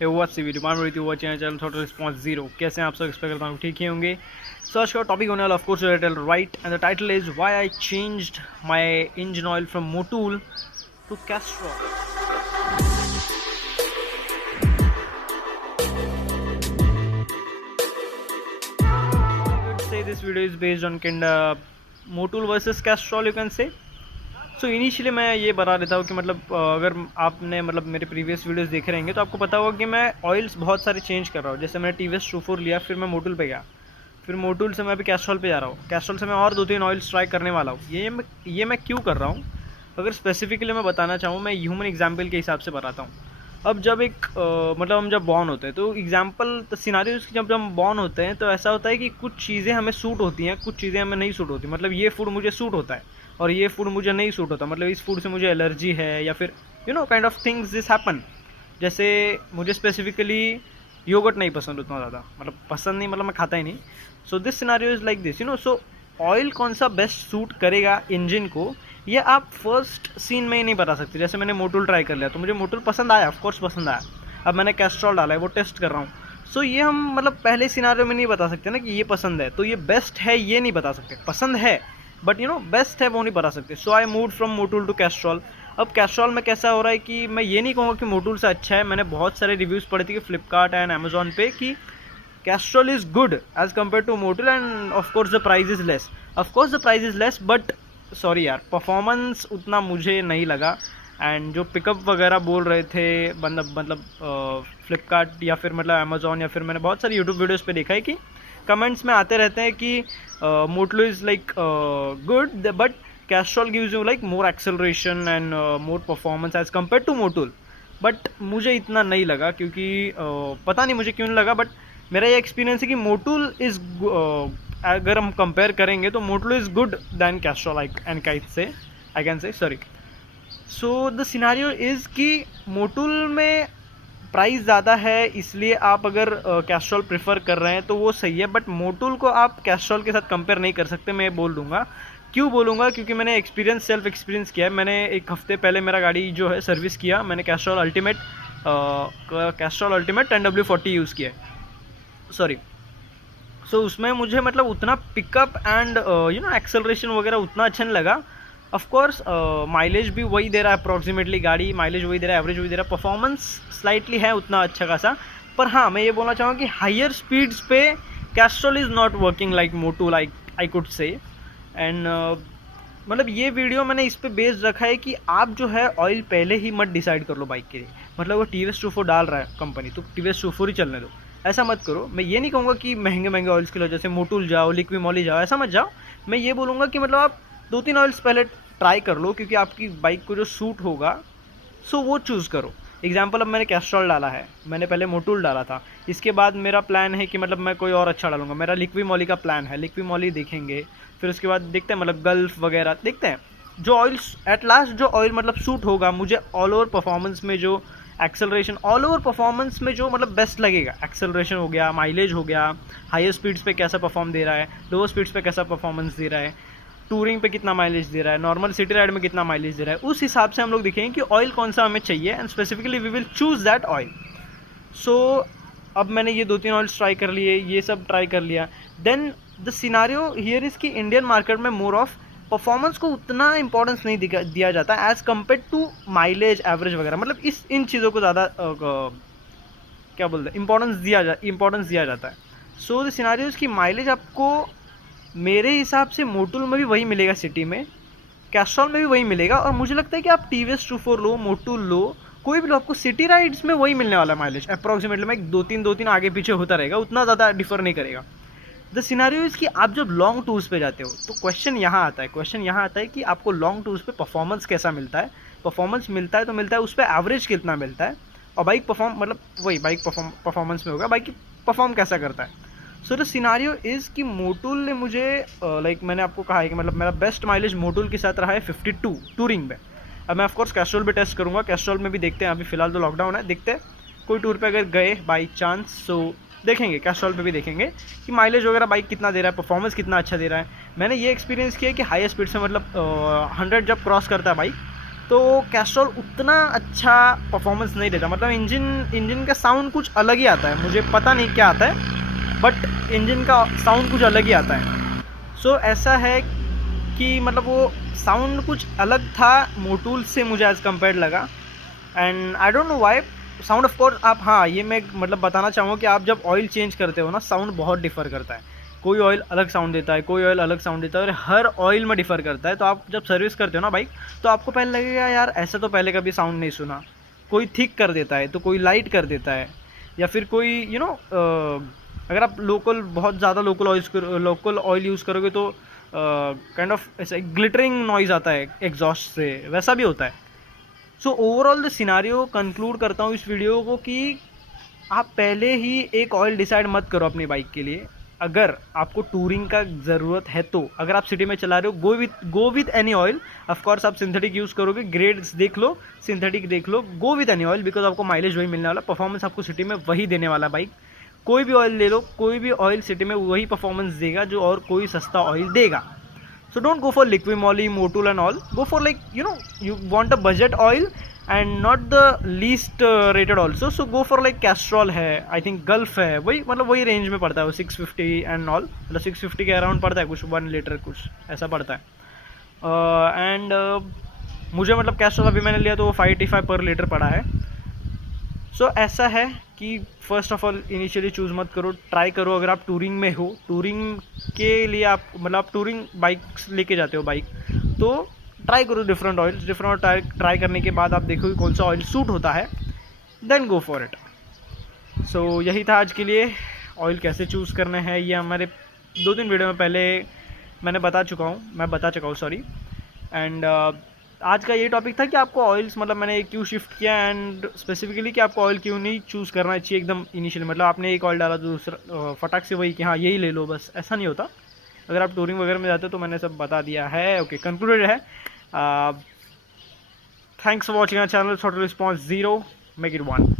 What's video मान रही थी वो चैनल थोड़ा रिस्पॉन्स जीरो। कैसे हैं आप सब? एक्सपेक्ट करता हूँ ठीक ही होंगे। सो आज का टॉपिक होने वाला of course related right, and the title is why I changed my engine oil from Motul to Castrol. Say this video is based on kind Motul versus Castrol, you can say. So initially मैं ये बता देता हूँ कि मतलब अगर आपने मतलब मेरे प्रीवियस वीडियोस देखे रहेंगे तो आपको पता होगा कि मैं ऑयल्स बहुत सारे चेंज कर रहा हूँ। जैसे मैंने TVS True4 लिया, फिर मैं मोटूल पे गया, फिर मोटूल से मैं अभी कैस्ट्रॉल पे जा रहा हूँ, कैस्ट्रॉल से मैं और 2-3 ऑयल्स ट्राई करने वाला हूँ। ये मैं क्यों कर रहा हूँ, अगर स्पेसिफिकली मैं बताना चाहूँ, मैं ह्यूमन एग्जाम्पल के हिसाब से बताता हूँ। अब जब एक मतलब हम जब बॉर्न होते हैं तो एग्जाम्पल सिनारियोज जब हम बॉर्न होते हैं तो ऐसा होता है कि कुछ चीज़ें हमें सूट होती हैं, कुछ चीज़ें हमें नहीं सूट होती। मतलब ये फूड मुझे सूट होता है और ये फूड मुझे नहीं सूट होता, मतलब इस फूड से मुझे एलर्जी है या फिर kind of things this happen. जैसे मुझे स्पेसिफिकली योगर्ट नहीं पसंद उतना ज़्यादा, मतलब पसंद नहीं, मतलब मैं खाता ही नहीं। So this scenario is like this. So oil कौन सा बेस्ट सूट करेगा इंजन को, ये आप फर्स्ट सीन में ही नहीं बता सकते। जैसे मैंने मोटूल ट्राई कर लिया तो मुझे मोटूल पसंद आया, ऑफकोर्स पसंद आया। अब मैंने कैस्ट्रॉल डाला है, वो टेस्ट कर रहा हूँ। सो ये हम मतलब पहले सिनारियो में नहीं बता सकते ना कि ये पसंद है तो ये बेस्ट है, ये नहीं बता सकते। पसंद है बट बेस्ट है वो नहीं बता सकते। So I move from Motul to Castrol. अब कैस्ट्रॉल में कैसा हो रहा है कि मैं ये नहीं कहूँगा कि मोटूल से अच्छा है। मैंने बहुत सारे रिव्यूज़ पढ़े थे कि फ्लिपकार्ट एंड अमेजोन पे कि Castrol is good as compare to Motul, and of course the price is less. Of course the price is less but sorry यार, परफॉर्मेंस उतना मुझे नहीं लगा। एंड जो पिकअप वगैरह बोल रहे थे मतलब फ्लिपकार्ट या फिर मतलब अमेजोन या फिर मैंने बहुत सारी यूट्यूब वीडियोज़ पे देखा है कि कमेंट्स में आते रहते हैं कि Motul is like good but Castrol gives you like more acceleration and more performance as compare to Motul. But मुझे इतना नहीं लगा क्योंकि पता नहीं मुझे क्यों नहीं लगा, बट मेरा ये एक्सपीरियंस है कि मोटूल इज़ अगर हम कंपेयर करेंगे तो Motul is good than Castrol I can say sorry. So the scenario is कि मोटूल में प्राइस ज़्यादा है, इसलिए आप अगर कैस्ट्रॉल प्रेफर कर रहे हैं तो वो सही है। बट मोटूल को आप कैस्ट्रॉल के साथ कंपेयर नहीं कर सकते, मैं बोल दूंगा। क्यों बोलूँगा? क्योंकि मैंने सेल्फ एक्सपीरियंस किया है। मैंने एक हफ्ते पहले मेरा गाड़ी जो है सर्विस किया, मैंने कैस्ट्रॉल अल्टीमेट 10W40 यूज़ किया है, सॉरी। सो उसमें मुझे मतलब उतना पिकअप एंड एक्सेलरेशन वगैरह उतना अच्छा नहीं लगा। ऑफ कोर्स माइलेज भी वही दे रहा है, अप्रॉक्सीमेटली गाड़ी माइलेज वही दे रहा है, एवरेज वही दे रहा है, परफॉर्मेंस स्लाइटली है उतना अच्छा खासा। पर हाँ, मैं ये बोलना चाहूँगा कि हायर स्पीड्स पे Castrol is not working like Motul, I could say. And मतलब ये वीडियो मैंने इस पे बेस्ड रखा है कि आप जो है ऑयल पहले ही मत डिसाइड कर लो बाइक के लिए। मतलब वो TVS True4 डाल रहा है कंपनी तो TVS True4 ही चलने दो, ऐसा मत करो। मैं ये नहीं कहूँगा कि महंगे महंगे ऑयल्स के लो, जैसे मोटूल जाओ, लिक्विमॉली जाओ, ऐसा मत जाओ। मैं ये बोलूँगा कि मतलब आप 2-3 ऑयल्स पहले ट्राई कर लो, क्योंकि आपकी बाइक को जो सूट होगा सो वो चूज़ करो। एग्जाम्पल, अब मैंने कैस्ट्रॉल डाला है, मैंने पहले मोटूल डाला था, इसके बाद मेरा प्लान है कि मतलब मैं कोई और अच्छा डालूंगा। मेरा लिक्विमॉली का प्लान है, लिक्विमॉली देखेंगे, फिर उसके बाद देखते हैं मतलब गल्फ वगैरह देखते हैं। जो ऑयल्स एट लास्ट जो ऑयल मतलब सूट होगा मुझे, ऑल ओवर परफॉर्मेंस में जो एक्सेलरेशन, ऑल ओवर परफॉर्मेंस में जो मतलब बेस्ट लगेगा, एक्सेलरेशन हो गया, माइलेज हो गया, हायर स्पीड्स पे कैसा परफॉर्म दे रहा है, लोअर स्पीड्स पे कैसा परफॉर्मेंस दे रहा है, टूरिंग पे कितना माइलेज दे रहा है, नॉर्मल सिटी राइड में कितना माइलेज दे रहा है, उस हिसाब से हम लोग देखेंगे कि ऑयल कौन सा हमें चाहिए, and specifically we will choose that oil. So अब मैंने ये 2-3 ऑयल्स ट्राई कर लिए, ये सब ट्राई कर लिया। Then the scenario here is कि इंडियन मार्केट में मोर ऑफ परफॉर्मेंस को उतना इंपॉर्टेंस नहीं दिया जाता as compare to mileage, average वगैरह। मतलब इन चीज़ों को ज़्यादा क्या बोलते हैं, इंपॉर्टेंस दिया जाता है। सो द सिनारियो इज़ कि माइलेज आपको मेरे हिसाब से मोटूल में भी वही मिलेगा, सिटी में कैस्ट्रॉल में भी वही मिलेगा, और मुझे लगता है कि आप TVS True4 लो, मोटूल लो, कोई भी लो, आपको सिटी राइड्स में वही मिलने वाला है माइलेज अप्रॉक्सीमेटली। में 2-3 आगे पीछे होता रहेगा, उतना ज़्यादा डिफर नहीं करेगा। द सिनारियो इज़ कि आप जब लॉन्ग टूर्स पे जाते हो तो क्वेश्चन यहाँ आता है कि आपको लॉन्ग टूर्स पे परफॉर्मेंस कैसा मिलता है। परफॉर्मेंस मिलता है तो मिलता है, उस पर एवरेज कितना मिलता है, और बाइक परफॉर्मेंस में होगा बाइक परफॉर्म कैसा करता है। सो द सिनारियो इज़ कि मोटूल ने मुझे लाइक मैंने आपको कहा है कि मतलब मेरा बेस्ट माइलेज मोटूल के साथ रहा है 52 टूरिंग में। अब मैं ऑफकोर्स कैस्ट्रॉल भी टेस्ट करूँगा, कैस्ट्रॉल में भी देखते हैं, अभी फिलहाल तो लॉकडाउन है, देखते हैं कोई टूर पे अगर गए बाई चांस सो देखेंगे, कैस्ट्रॉल पे भी देखेंगे कि माइलेज वगैरह बाइक कितना दे रहा है, परफॉर्मेंस कितना अच्छा दे रहा है। मैंने ये एक्सपीरियंस किया कि हाई स्पीड से मतलब 100 जब क्रॉस करता है बाइक तो कैस्ट्रॉल उतना अच्छा परफॉर्मेंस नहीं देता, मतलब इंजन का साउंड कुछ अलग ही आता है, मुझे पता नहीं क्या आता है बट इंजन का साउंड कुछ अलग ही आता है। सो ऐसा है कि मतलब वो साउंड कुछ अलग था मोटूल से मुझे एज़ कम्पेयर लगा, and I don't know why sound of course आप, हाँ ये मैं मतलब बताना चाहूँगा कि आप जब ऑयल चेंज करते हो ना साउंड बहुत डिफ़र करता है, कोई ऑयल अलग साउंड देता है, कोई ऑयल अलग साउंड देता है, और हर ऑयल में डिफ़र करता है। तो आप जब सर्विस करते हो ना बाइक, तो आपको पहले लगेगा यार ऐसा तो पहले कभी साउंड नहीं सुना, कोई थिक कर देता है तो कोई लाइट कर देता है, या फिर कोई अगर आप बहुत ज़्यादा लोकल ऑयल यूज़ करोगे तो काइंड ऑफ ऐसा ग्लिटरिंग नॉइज़ आता है एग्जॉस्ट से, वैसा भी होता है। So overall the scenario conclude करता हूँ इस वीडियो को कि आप पहले ही एक ऑयल डिसाइड मत करो अपनी बाइक के लिए। अगर आपको टूरिंग का ज़रूरत है तो, अगर आप सिटी में चला रहे हो, go with any oil. Of course आप सिंथेटिक यूज़ करोगे, ग्रेड्स देख लो, सिंथेटिक देख लो, go with any oil, because आपको माइलेज वही मिलने वाला, परफॉर्मेंस आपको सिटी में वही देने वाला बाइक। कोई भी ऑयल ले लो, कोई भी ऑयल सिटी में वही परफॉर्मेंस देगा जो और कोई सस्ता ऑयल देगा। So don't go for Liqui-Moly, Motul and all. Go for like, you want a budget oil and not the least rated also. So go for like Castrol है, I think Gulf है, वही मतलब वही range में पड़ता है वो 650 and all, मतलब 650 के अराउंड पड़ता है, कुछ 1 लीटर कुछ ऐसा पड़ता है। एंड मुझे मतलब Castrol अभी मैंने लिया तो वो 585 पर लीटर पड़ा है। सो ऐसा है कि first of all initially choose मत करो, ट्राई करो। अगर आप टूरिंग में हो, टूरिंग के लिए आप मतलब आप टूरिंग बाइक्स लेके जाते हो बाइक, तो ट्राई करो डिफरेंट ऑयल्स, ट्राई करने के बाद आप देखो कि कौन सा ऑयल सूट होता है, देन गो फॉर इट। सो यही था आज के लिए, ऑयल कैसे चूज़ करना है ये हमारे 2-3 वीडियो में पहले मैं बता चुका हूँ सॉरी। एंड आज का ये टॉपिक था कि आपको ऑयल्स मतलब मैंने क्यों शिफ्ट किया, एंड स्पेसिफिकली कि आपको ऑयल क्यों नहीं चूज़ करना चाहिए एकदम इनिशियली, मतलब आपने एक ऑयल डाला तो दूसरा फटाक से वही कि हाँ यही ले लो, बस ऐसा नहीं होता। अगर आप टूरिंग वगैरह में जाते हो तो मैंने सब बता दिया है। ओके, कंक्लूडेड है। Thanks for watching our channel, throttle response 0, make it 1।